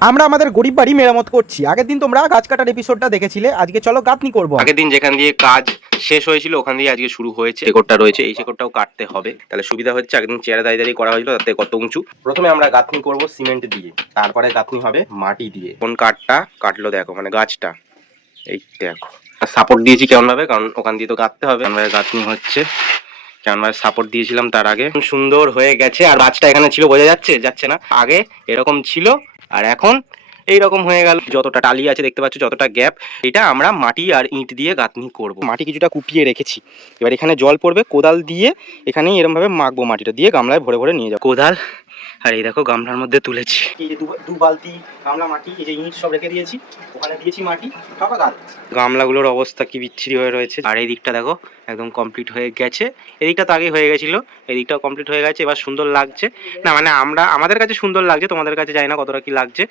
আমরা আমাদের গরিব বাড়ি মেরামত করছি। আগের দিন তোমরা গাছ কাটার এপিসোডটা দেখেছিলে, আজকে চলো গাঁথনি করব। আগের দিন যেখান দিয়ে কাজ শেষ হয়েছিল ওখান দিয়ে আজকে শুরু হয়েছে। শেকড়টা রয়েছে, এই শেকড়টাও কাটতে হবে, তাহলে সুবিধা হচ্ছে। আগের দিন চেয়ারে দাঁড়িয়ে দাঁড়িয়ে করা হয়েছিল, তাতে কত উঁচু। প্রথমে আমরা গাঁথনি করব সিমেন্ট দিয়ে, তারপরে গাঁথনি হবে মাটি দিয়ে। কোন কাঠটা কাটলো দেখো, মানে গাছটা এই দেখো। সাপোর্ট দিয়েছি কেমন ভাবে, কারণ ওখান দিয়ে তো গাঁথতে হবে। আমরা গাঁথনি হচ্ছে কেমন ভাবে সাপোর্ট দিয়েছিলাম তার আগে। সুন্দর হয়ে গেছে। আর গাছটা এখানে ছিল, বোঝা যাচ্ছে যাচ্ছে না, আগে এরকম ছিল আর এখন এইরকম হয়ে গেল। যতটা টালি আছে দেখতে পাচ্ছ, যতটা গ্যাপ, এটা আমরা মাটি আর ইট দিয়ে গাঁথনি করব। মাটি কিছুটা কুপিয়ে রেখেছি, এবার এখানে জল পড়বে, কোদাল দিয়ে এখানেই এরকম ভাবে মাখবো, মাটিটা দিয়ে গামলায় ভরে ভরে নিয়ে যাবো। কোদাল আর এই দেখো গামলার মধ্যে তুলেছি, এই যে দু বালতি গামলা মাটি, এই যে ইট সব রেখে দিয়েছি, ওখানে দিয়েছি মাটি, সবা গাছ। গামলাগুলোর অবস্থা কি বিচ্ছিরি হয়ে রয়েছে। আর এই দিকটা দেখো একদম কমপ্লিট হয়ে গেছে। এদিকটা তো আগে হয়ে গেছিল, এদিকটাও কমপ্লিট হয়ে গেছে। এবার সুন্দর লাগছে না, মানে আমাদের কাছে সুন্দর লাগছে, তোমাদের কাছে জানি না কতটা কি লাগছে।